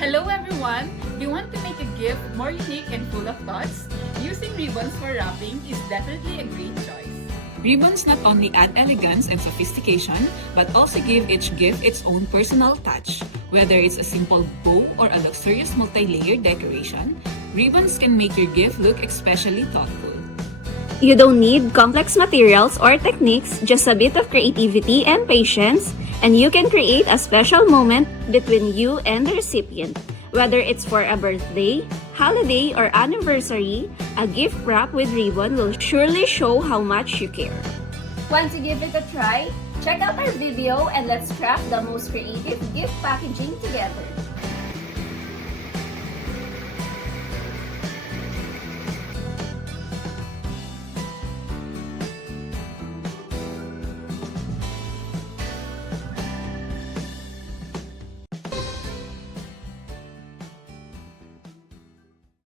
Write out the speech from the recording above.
Hello everyone! Do you want to make a gift more unique and full of thoughts? Using ribbons for wrapping is definitely a great choice. Ribbons not only add elegance and sophistication, but also give each gift its own personal touch. Whether it's a simple bow or a luxurious multi-layered decoration, ribbons can make your gift look especially thoughtful. You don't need complex materials or techniques, just a bit of creativity and patience, and you can create a special moment between you and the recipient. Whether it's for a birthday, holiday, or anniversary, a gift wrapped with ribbon will surely show how much you care. Want to give it a try? Check out our video and let's craft the most creative gift packaging together.